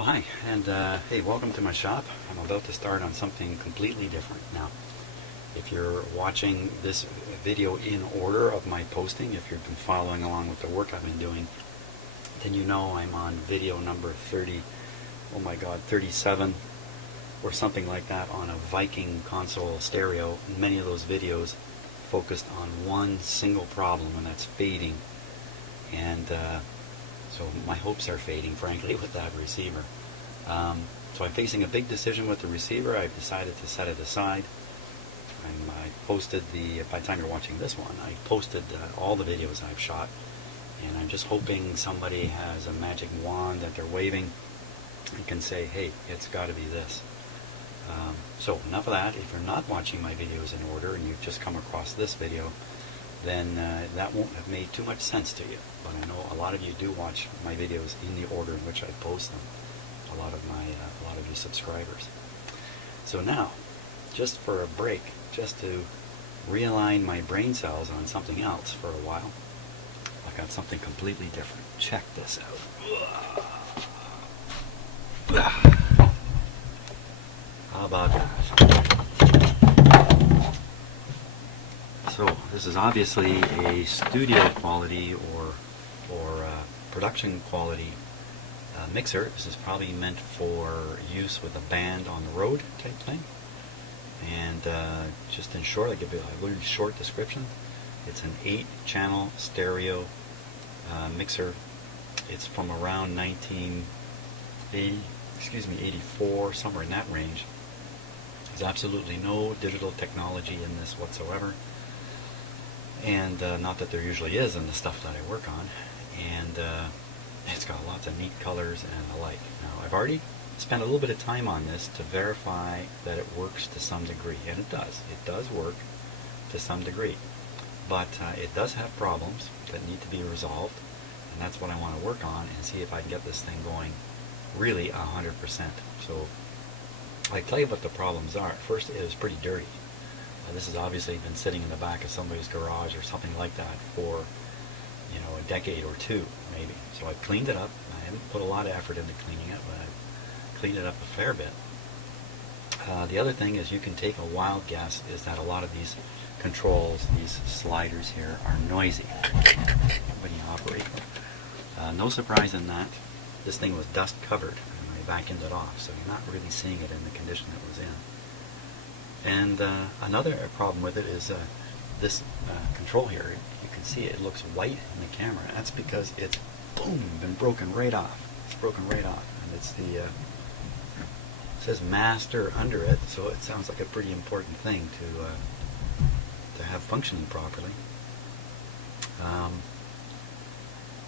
Well, hi, and hey, welcome to my shop. I'm about to start on something completely different now. If you're watching this video in order of my posting, if you've been following along with the work I've been doing, then you know I'm on video number 30, oh my god, 37 or something like that on a Viking console stereo. And many of those videos focused on one single problem, and that's fading. And so my hopes are fading, frankly, with that receiver. So I'm facing a big decision with the receiver. I've decided to set it aside. I posted by the time you're watching this one, I posted all the videos I've shot, and I'm just hoping somebody has a magic wand that they're waving and can say, hey, it's got to be this. So enough of that. If you're not watching my videos in order and you've just come across this video, then that won't have made too much sense to you. But I know a lot of you do watch my videos in the order in which I post them. A lot of you subscribers. So now, just for a break, just to realign my brain cells on something else for a while, I got something completely different. Check this out. How about that? So this is obviously a studio quality or production quality mixer. This is probably meant for use with a band on the road type thing. And just in short, I'll give you a really short description. It's an 8-channel stereo mixer. It's from around 84, somewhere in that range. There's absolutely no digital technology in this whatsoever. And not that there usually is in the stuff that I work on. And it's got lots of neat colors and the like. Now, I've already spent a little bit of time on this to verify that it works to some degree. And it does. It does work to some degree. But it does have problems that need to be resolved. And that's what I want to work on and see if I can get this thing going really 100%. So I tell you what the problems are. First, it is pretty dirty. This has obviously been sitting in the back of somebody's garage or something like that for, a decade or two, maybe. So I've cleaned it up. I haven't put a lot of effort into cleaning it, but I've cleaned it up a fair bit. The other thing is, you can take a wild guess, is that a lot of these controls, these sliders here, are noisy when you operate them. No surprise in that. This thing was dust covered and I vacuumed it off, so you're not really seeing it in the condition it was in. And another problem with it is this control here. You can see it looks white in the camera. That's because it's, boom, been broken right off. It's broken right off. And it's it says master under it, so it sounds like a pretty important thing to have functioning properly.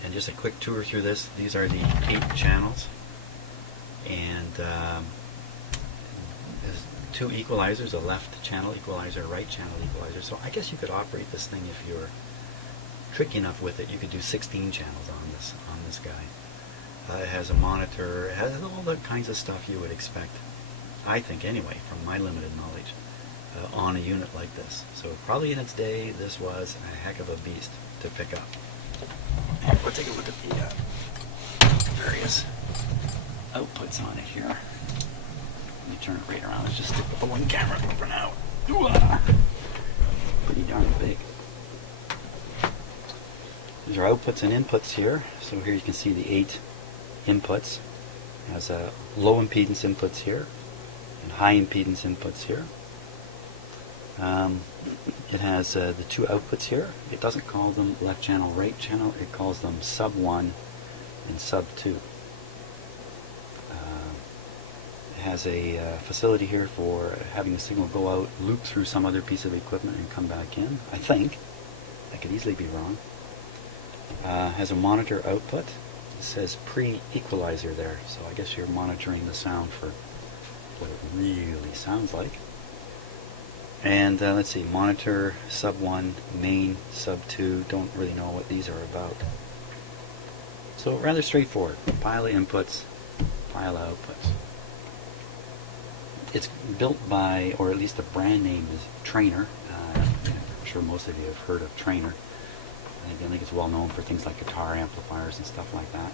And just a quick tour through this. These are the 8 channels. And there's 2 equalizers, a left channel equalizer, a right channel equalizer. So I guess you could operate this thing if you're tricky enough with it. You could do 16 channels on this guy. It has a monitor. It has all the kinds of stuff you would expect, I think anyway, from my limited knowledge, on a unit like this. So probably in its day, this was a heck of a beast to pick up. And we'll take a look at the various outputs on it here. Let me turn it right around. Let's just stick with the one camera for now. Pretty darn big. These are outputs and inputs here. So here you can see the 8 inputs. It has low impedance inputs here and high impedance inputs here. It has the 2 outputs here. It doesn't call them left channel, right channel. It calls them sub 1 and sub 2. Has a facility here for having the signal go out, loop through some other piece of equipment and come back in, I think. I could easily be wrong. Has a monitor output. It says pre-equalizer there, so I guess you're monitoring the sound for what it really sounds like. And let's see, monitor sub 1, main sub 2, don't really know what these are about. So rather straightforward, pile of inputs, pile of outputs. It's built by, or at least the brand name is Traynor. I'm sure most of you have heard of Traynor. I think it's well known for things like guitar amplifiers and stuff like that.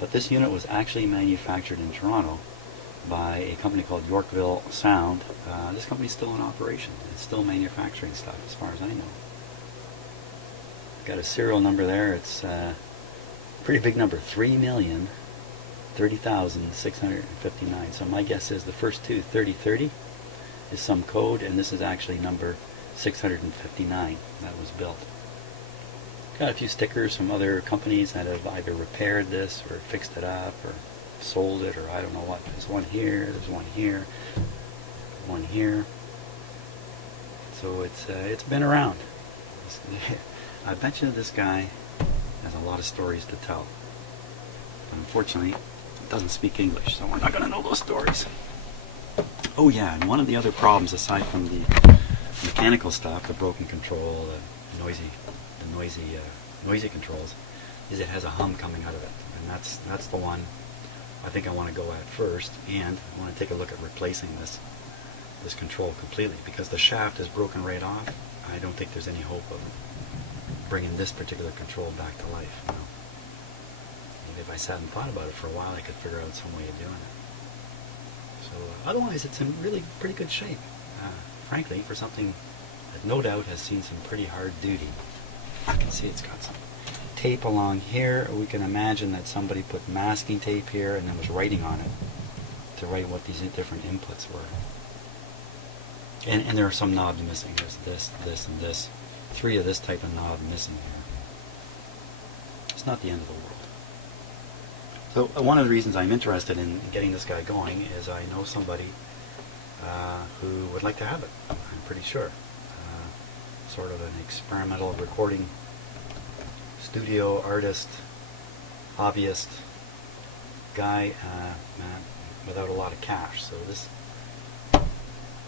But this unit was actually manufactured in Toronto by a company called Yorkville Sound. This company's still in operation. It's still manufacturing stuff as far as I know. Got a serial number there. It's a pretty big number, 3,030,659. So my guess is the first two, 3030, is some code, and this is actually number 659 that was built. Got a few stickers from other companies that have either repaired this or fixed it up or sold it, or I don't know what. There's one here, there's one here, one here. So it's been around. I bet you this guy has a lot of stories to tell. Unfortunately, it doesn't speak English, so we're not going to know those stories. Oh yeah, and one of the other problems, aside from the mechanical stuff, the broken control, the noisy controls, is it has a hum coming out of it, and that's the one I think I want to go at first, and I want to take a look at replacing this control completely, because the shaft is broken right off. I don't think there's any hope of bringing this particular control back to life. You know? Maybe if I sat and thought about it for a while, I could figure out some way of doing it. So otherwise, it's in really pretty good shape, frankly, for something that no doubt has seen some pretty hard duty. You can see it's got some tape along here. We can imagine that somebody put masking tape here and then was writing on it to write what these different inputs were. And there are some knobs missing. There's this, this, and this. 3 of this type of knob missing here. It's not the end of the world. So one of the reasons I'm interested in getting this guy going is I know somebody who would like to have it, I'm pretty sure. Sort of an experimental recording studio artist, hobbyist guy without a lot of cash. So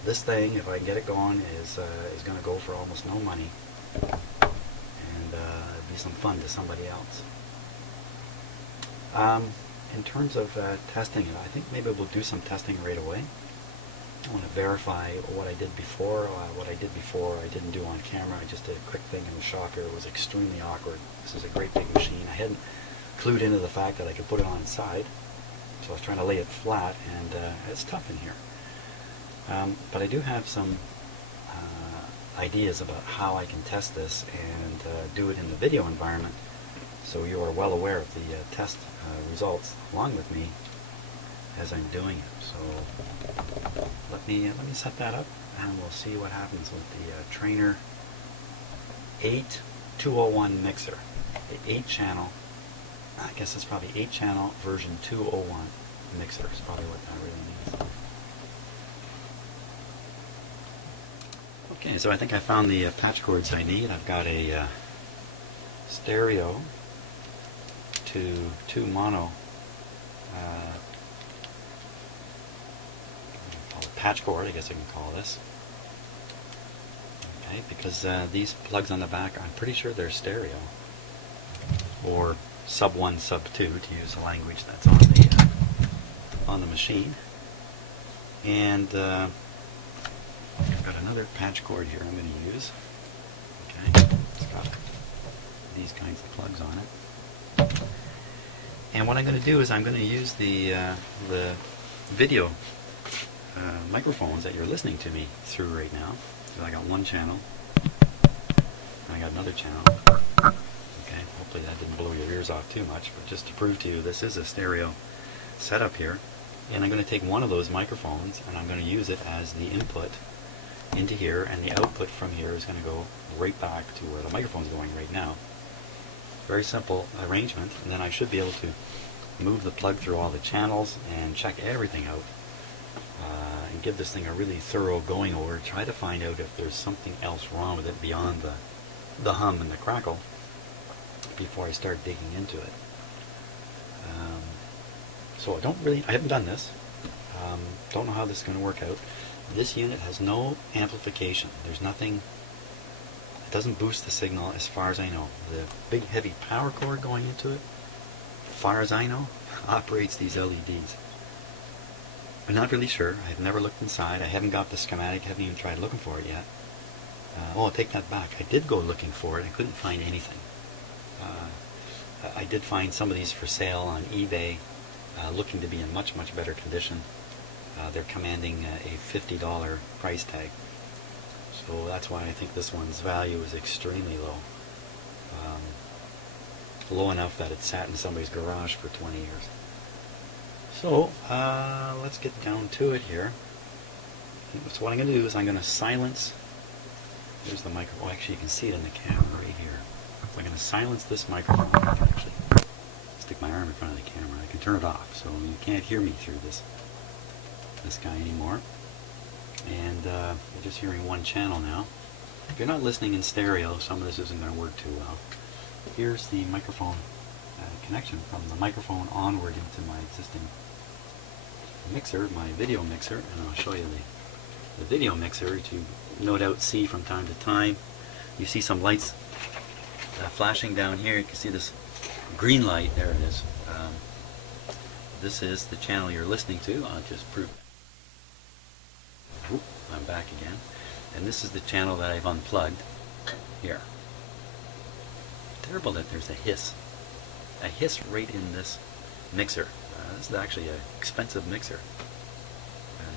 this thing, if I can get it going, is going to go for almost no money, and it'd be some fun to somebody else. In terms of testing it, I think maybe we'll do some testing right away. I want to verify what I did before. What I did before I didn't do on camera. I just did a quick thing in the shop here. It was extremely awkward. This is a great big machine. I hadn't clued into the fact that I could put it on its side, so I was trying to lay it flat, and it's tough in here. But I do have some ideas about how I can test this and do it in the video environment, so you are well aware of the test results along with me as I'm doing it. So let me set that up, and we'll see what happens with the Traynor 8201 mixer. The 8-channel, I guess it's probably 8-channel version 201 mixer is probably what that really means. Okay, so I think I found the patch cords I need. I've got a stereo to 2 mono patch cord, I guess I can call this. Okay, because these plugs on the back, I'm pretty sure they're stereo, or sub 1, sub 2, to use the language that's on the machine. And I've got another patch cord here I'm going to use. Okay, it's got these kinds of plugs on it. And what I'm going to do is I'm going to use the video microphones that you're listening to me through right now. So I got one channel, and I got another channel. Okay, hopefully that didn't blow your ears off too much, but just to prove to you, this is a stereo setup here. And I'm going to take one of those microphones and I'm going to use it as the input into here, and the output from here is going to go right back to where the microphone's going right now. Very simple arrangement, and then I should be able to move the plug through all the channels and check everything out, and give this thing a really thorough going over, try to find out if there's something else wrong with it beyond the hum and the crackle before I start digging into it. So I haven't done this, don't know how this is going to work out. This unit has no amplification. There's nothing, it doesn't boost the signal as far as I know. The big heavy power cord going into it, as far as I know, operates these LEDs. I'm not really sure. I've never looked inside. I haven't got the schematic, haven't even tried looking for it yet. Oh, I'll take that back. I did go looking for it. I couldn't find anything. I did find some of these for sale on eBay, looking to be in much, much better condition. They're commanding a $50 price tag. So that's why I think this one's value is extremely low. Low enough that it sat in somebody's garage for 20 years. So let's get down to it here. So what I'm going to do is I'm going to silence. There's the microphone. Oh, actually, you can see it in the camera right here. So I'm going to silence this microphone. I can actually stick my arm in front of the camera. I can turn it off, so you can't hear me through this guy anymore. And you're just hearing one channel now. If you're not listening in stereo, some of this isn't going to work too well. Here's the microphone connection from the microphone onward into my existing mixer, my video mixer, and I'll show you the video mixer, which you no doubt see from time to time. You see some lights flashing down here. You can see this green light. There it is. This is the channel you're listening to. I'll just prove it. Oop, I'm back again. And this is the channel that I've unplugged here. Terrible that there's a hiss right in this mixer. This is actually an expensive mixer, and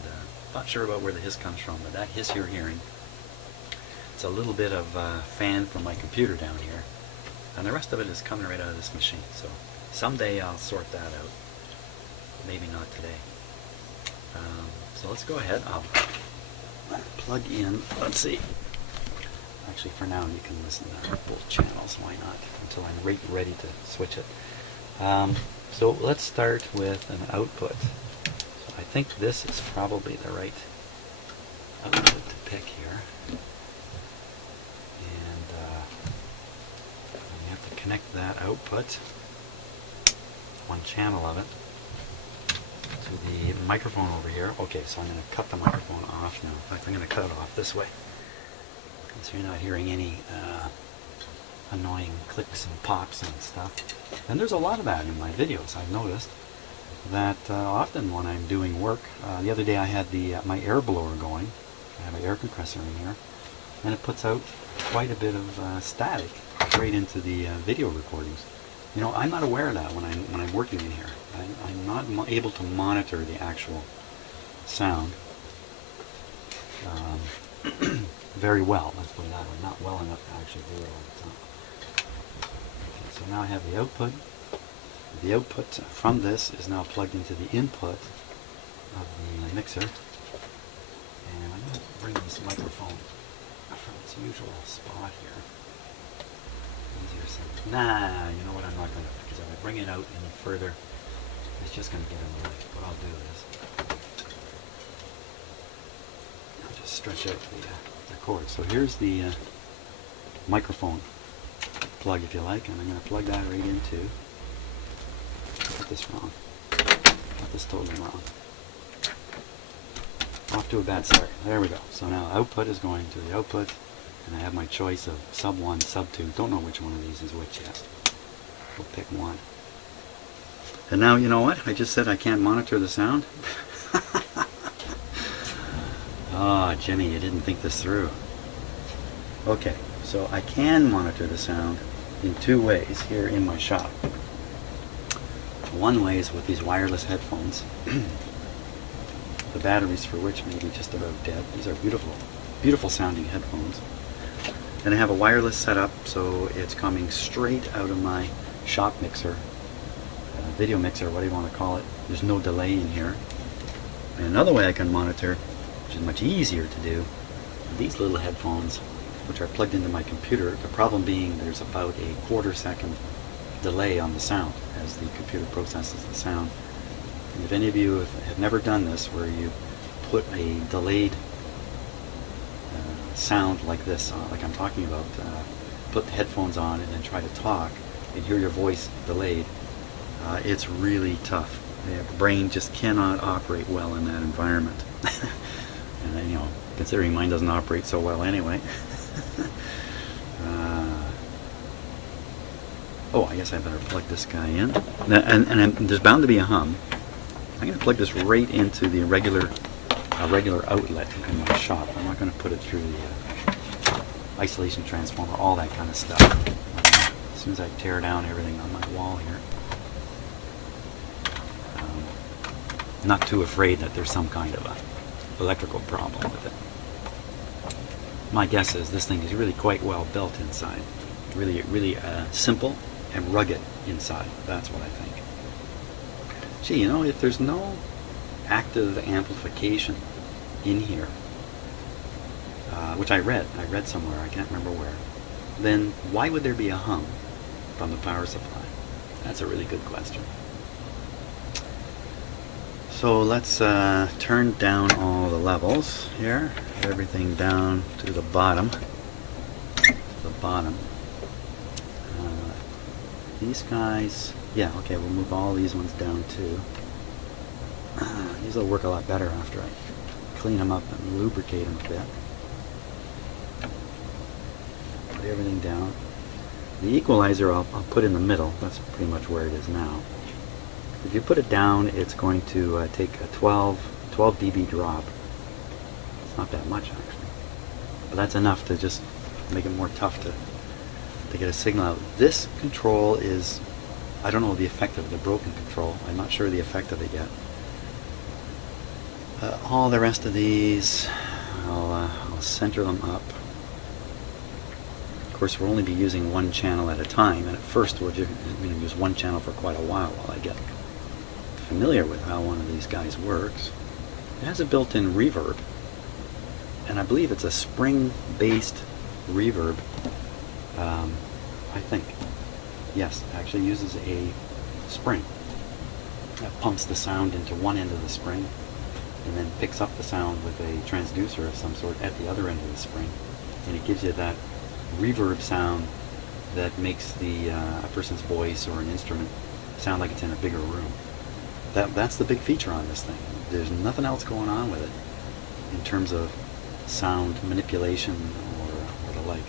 not sure about where the hiss comes from, but that hiss you're hearing, it's a little bit of fan from my computer down here, and the rest of it is coming right out of this machine. So someday I'll sort that out, maybe not today. So let's go ahead. I'll plug in, let's see. Actually, for now, you can listen to both channels. Why not? Until I'm ready to switch it. So let's start with an output. So I think this is probably the right output to pick here. And we have to connect that output, one channel of it, to the microphone over here. Okay, so I'm going to cut the microphone off now. In fact, I'm going to cut it off this way, so you're not hearing any annoying clicks and pops and stuff. And there's a lot of that in my videos. I've noticed that often when I'm doing work, the other day I had my air blower going. I have an air compressor in here, and it puts out quite a bit of static right into the video recordings. You know, I'm not aware of that when I'm working in here. I'm not able to monitor the actual sound very well. Let's put it that way. Not well enough to actually do it all the time. Okay, so now I have the output. The output from this is now plugged into the input of the mixer. And I'm going to bring this microphone from its usual spot here. Easier said. Nah, you know what, I'm not going to, because if I bring it out any further, it's just going to get in the way. What I'll do is I'll just stretch out the cord. So here's the microphone plug, if you like, and I'm going to plug that right into. Got this wrong. Got this totally wrong. Off to a bad start. There we go. So now output is going to the output, and I have my choice of sub 1, sub 2. Don't know which one of these is which yet. We'll pick one. And now, you know what? I just said I can't monitor the sound. Ah, Jimmy, you didn't think this through. Okay, so I can monitor the sound in two ways here in my shop. One way is with these wireless headphones, the batteries for which may be just about dead. These are beautiful, beautiful sounding headphones. And I have a wireless setup, so it's coming straight out of my shop mixer, video mixer, what do you want to call it. There's no delay in here. And another way I can monitor, which is much easier to do, these little headphones, which are plugged into my computer. The problem being there's about a quarter-second delay on the sound as the computer processes the sound. And if any of you have never done this, where you put a delayed sound like this, like I'm talking about, put the headphones on and then try to talk and hear your voice delayed, it's really tough. The brain just cannot operate well in that environment. And then, you know, considering mine doesn't operate so well anyway. Oh, I guess I better plug this guy in. And there's bound to be a hum. I'm going to plug this right into the regular outlet in my shop. I'm not going to put it through the isolation transformer, all that kind of stuff. soon as I tear down everything on my wall here. Not too afraid that there's some kind of a electrical problem with it. My guess is this thing is really quite well built inside. Really simple and rugged inside. That's what I think. Gee, you know, if there's no active amplification in here, which I read somewhere, I can't remember where, then why would there be a hum from the power supply? That's a really good question. So let's turn down all the levels here, everything down to the bottom. These guys, yeah, okay, we'll move all these ones down too. These will work a lot better after I clean them up and lubricate them a bit. Put everything down. The equalizer I'll put in the middle. That's pretty much where it is now. If you put it down, it's going to take a 12 dB drop. It's not that much actually, but that's enough to just make it more tough to get a signal out. This control is, I don't know the effect of the broken control. I'm not sure the effect of it yet. All the rest of these, I'll center them up. Of course, we'll only be using one channel at a time, and at first we're going to use one channel for quite a while I get familiar with how one of these guys works. It has a built-in reverb, and I believe it's a spring-based reverb. I think. Yes, it actually uses a spring that pumps the sound into one end of the spring and then picks up the sound with a transducer of some sort at the other end of the spring, and it gives you that reverb sound that makes a person's voice or an instrument sound like it's in a bigger room. That's the big feature on this thing. There's nothing else going on with it in terms of sound manipulation or the like.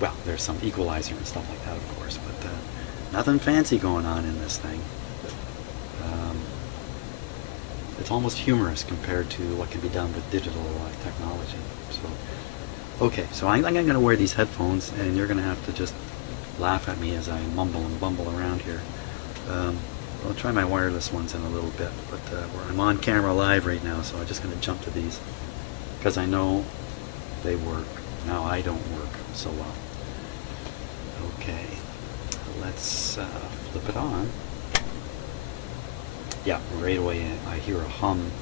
Well, there's some equalizer and stuff like that, of course, but nothing fancy going on in this thing. It's almost humorous compared to what can be done with digital technology. So, okay, so I'm going to wear these headphones, and you're going to have to just laugh at me as I mumble and bumble around here. I'll try my wireless ones in a little bit, but I'm on camera live right now, so I'm just going to jump to these because I know they work. Now I don't work so well. Okay, let's flip it on. Yeah, right away I hear a hum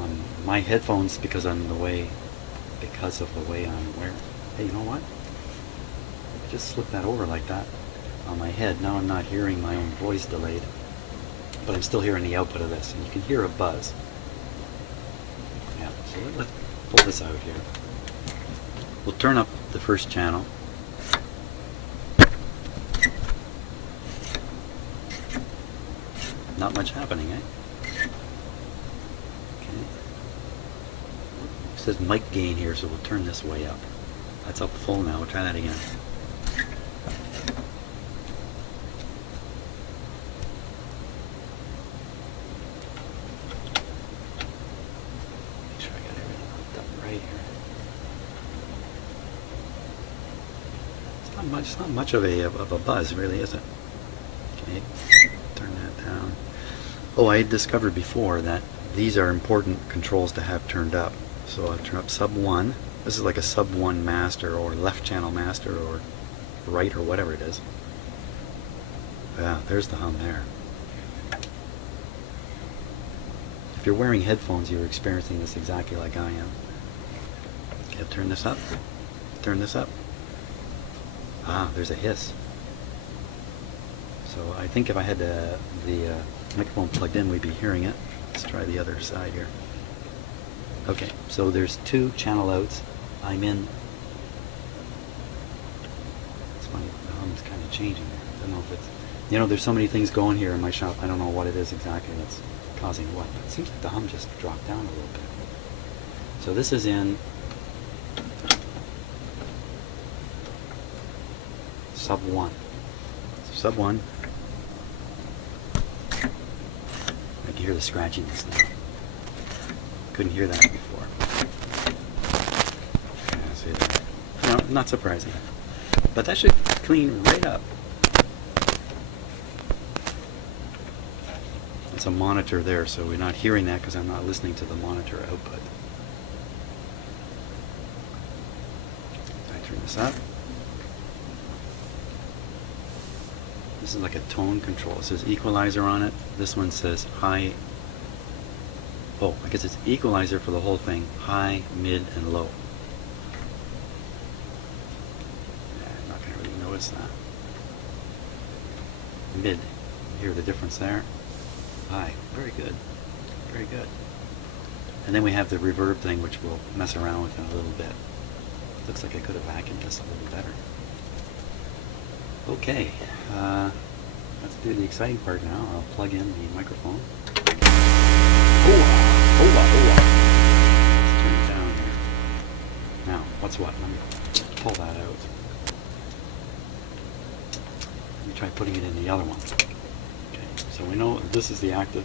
on my headphones because of the way I'm wearing. Hey, you know what? I just slip that over like that on my head. Now I'm not hearing my own voice delayed, but I'm still hearing the output of this, and you can hear a buzz. Yeah, so let's pull this out here. We'll turn up the first channel. Not much happening, eh? Okay. It says mic gain here, so we'll turn this way up. That's up full now. We'll try that again. Make sure I got everything hooked up right here. It's not much of a buzz, really, is it? Okay, turn that down. Oh, I had discovered before that these are important controls to have turned up. So I'll turn up sub 1. This is like a sub 1 master or left channel master or right or whatever it is. Yeah, there's the hum there. If you're wearing headphones, you're experiencing this exactly like I am. Okay, turn this up. Turn this up. Ah, there's a hiss. So I think if I had the microphone plugged in, we'd be hearing it. Let's try the other side here. Okay, so there's 2 channel outs. I'm in. It's funny, the hum's kind of changing there. I don't know if it's, you know, there's so many things going here in my shop. I don't know what it is exactly that's causing what. But it seems like the hum just dropped down a little bit. So this is in sub 1. Sub 1. I can hear the scratchiness now. Couldn't hear that before. Yeah, see there. No, not surprising. But that should clean right up. It's a monitor there, so we're not hearing that because I'm not listening to the monitor output. I turn this up. This is like a tone control. It says equalizer on it. This one says high. Oh, I guess it's equalizer for the whole thing. High, mid, and low. Yeah, I'm not going to really notice that. Mid. You hear the difference there? High. Very good. Very good. And then we have the reverb thing, which we'll mess around with in a little bit. Looks like I could have vacuumed this a little better. Okay. Let's do the exciting part now. I'll plug in the microphone. Let's turn it down here. Now, what's what? Let me pull that out. Let me try putting it in the other one. Okay, so we know this is the active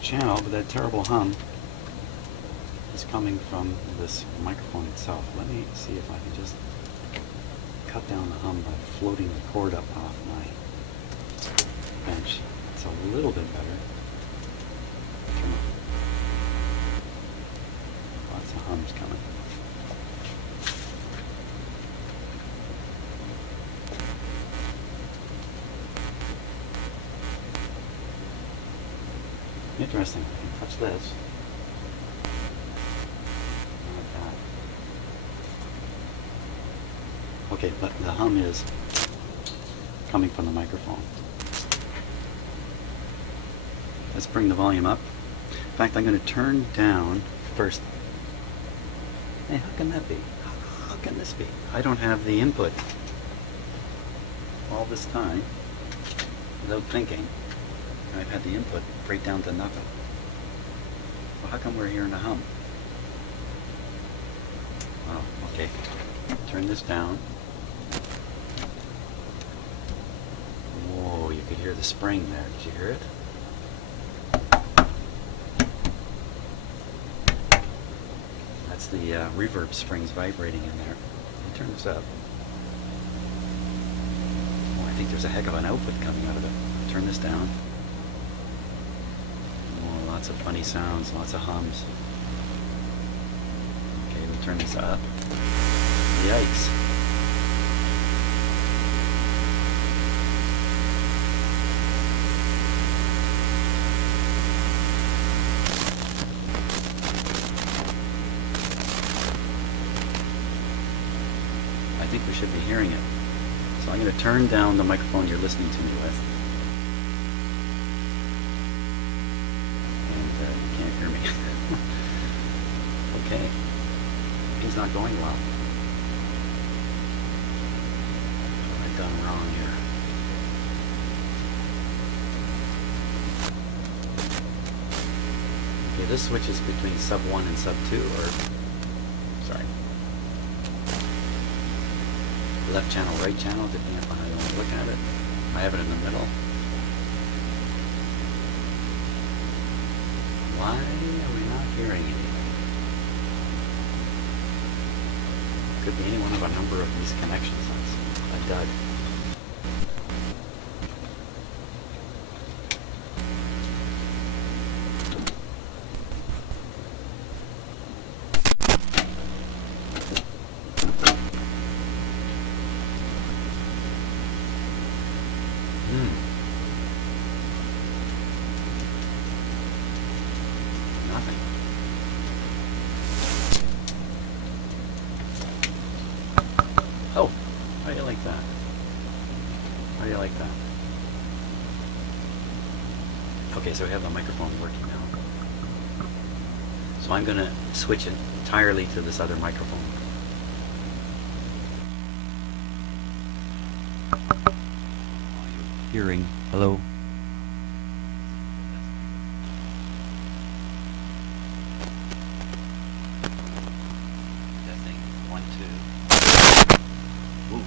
channel, but that terrible hum is coming from this microphone itself. Let me see if I can just cut down the hum by floating the cord up off my bench. It's a little bit better. Lots of hums coming. Interesting. I can touch this. Like that. Okay, but the hum is coming from the microphone. Let's bring the volume up. In fact, I'm going to turn down first. Hey, how can that be? How can this be? I don't have the input all this time without thinking. I've had the input right down to nothing. Well, how come we're hearing a hum? Oh, okay. Turn this down. Whoa, you could hear the spring there. Did you hear it? That's the reverb springs vibrating in there. Let me turn this up. Oh, I think there's a heck of an output coming out of it. Turn this down. Oh, lots of funny sounds, lots of hums. Okay, we'll turn this up. Yikes. I think we should be hearing it. So I'm going to turn down the microphone you're listening to me with. And you can't hear me. Okay. It's not going well. What have I done wrong here? Okay, this switches between sub 1 and sub 2, or sorry. Left channel, right channel, depending on how you want to look at it. I have it in the middle. Why are we not hearing anything? Could be any one of a number of these connections. That's a dud. Nothing. Oh, how do you like that? How do you like that? Okay, so we have the microphone working now. So I'm going to switch it entirely to this other microphone. Hearing. Hello. Testing. 1, 2. Ooh. Ooh. Ooh.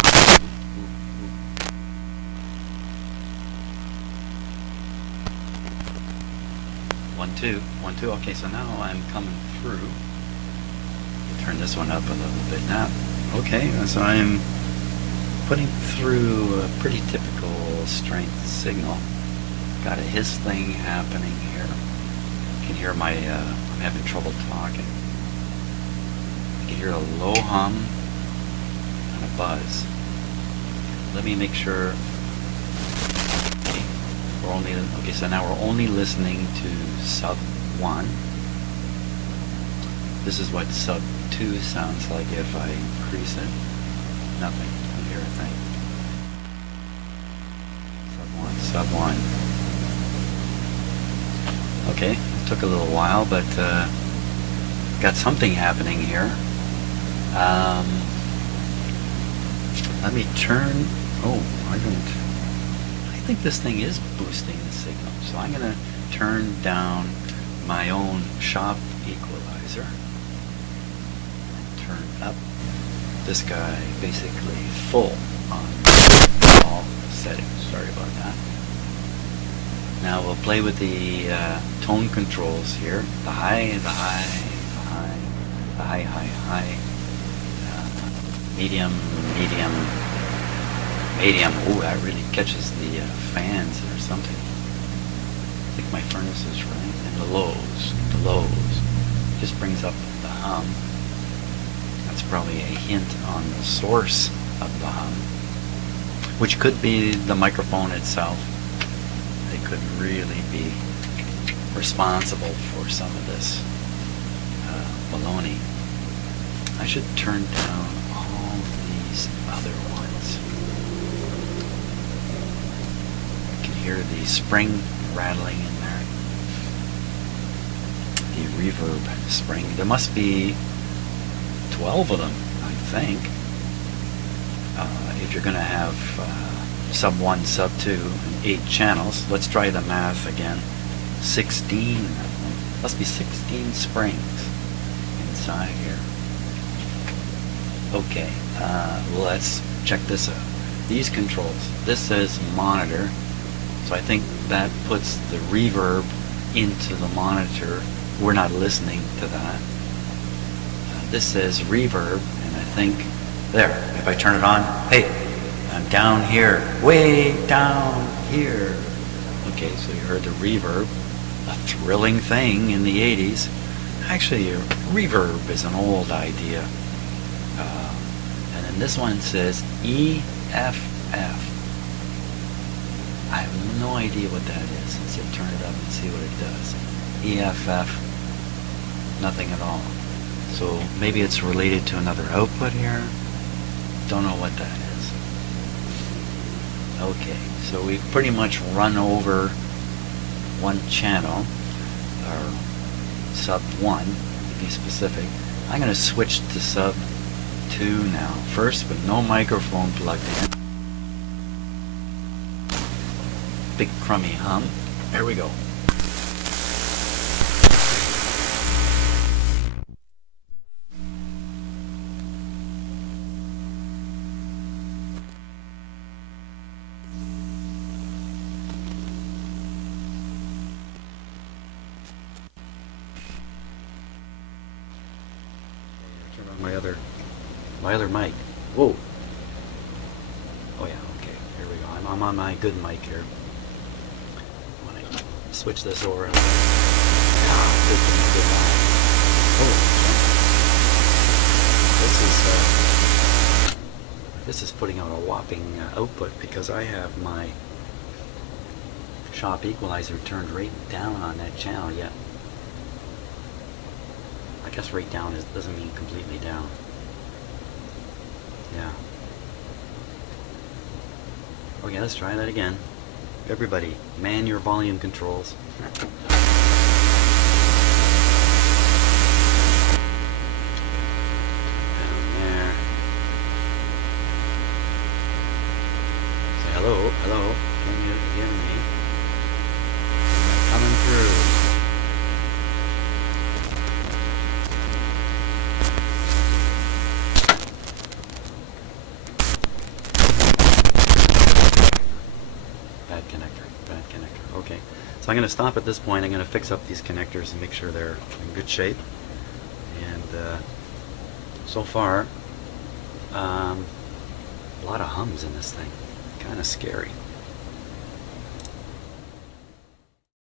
Ooh. Ooh. 1, 2. 1, 2. Okay, so now I'm coming through. Turn this one up a little bit now. Okay, so I'm putting through a pretty typical strength signal. Got a hiss thing happening here. You can hear my, I'm having trouble talking. You can hear a low hum and a buzz. Let me make sure. Okay, okay, so now we're only listening to sub 1. This is what sub 2 sounds like if I increase it. Nothing. Don't hear a thing. Sub 1. Okay, it took a little while, but got something happening here. Let me turn. Oh, I think this thing is boosting the signal. So I'm going to turn down my own shop equalizer. Turn up this guy basically full on all settings. Sorry about that. Now we'll play with the tone controls here. The high, the high, the high, the high, high, high. Medium, medium, medium. Ooh, that really catches the fans or something. I think my furnace is right. And the lows. Just brings up the hum. That's probably a hint on the source of the hum, which could be the microphone itself. They could really be responsible for some of this baloney. I should turn down all these other ones. You can hear the spring rattling in there. The reverb spring. There must be 12 of them, I think. If you're going to have sub 1, sub 2, and 8 channels. Let's try the math again. 16. Must be 16 springs inside here. Okay, let's check this out. These controls. This says monitor, so I think that puts the reverb into the monitor. We're not listening to that. This says reverb, and I think there. If I turn it on, hey, I'm down here, way down here. Okay, so you heard the reverb, a thrilling thing in the 80s. Actually, reverb is an old idea. And then this one says EFF. I have no idea what that is. Let's turn it up and see what it does. EFF, nothing at all. So maybe it's related to another output here. Don't know what that is. Okay, so we've pretty much run over one channel, or sub 1 to be specific. I'm going to switch to sub 2 now. First, with no microphone plugged in. Big crummy hum. There we go. Turn on my other mic. Whoa. Oh yeah, okay. Here we go. I'm on my good mic here. When I switch this over. Good thing, good mic. Oh, this is putting out a whopping output because I have my shop equalizer turned right down on that channel yet. I guess right down doesn't mean completely down. Yeah. Okay, let's try that again. Everybody, man your volume controls. Down there. Say hello, hello. Can you hear me? Coming through. Bad connector. Okay, so I'm going to stop at this point. I'm going to fix up these connectors and make sure they're in good shape. And so far, A lot of hums in this thing. Kind of scary.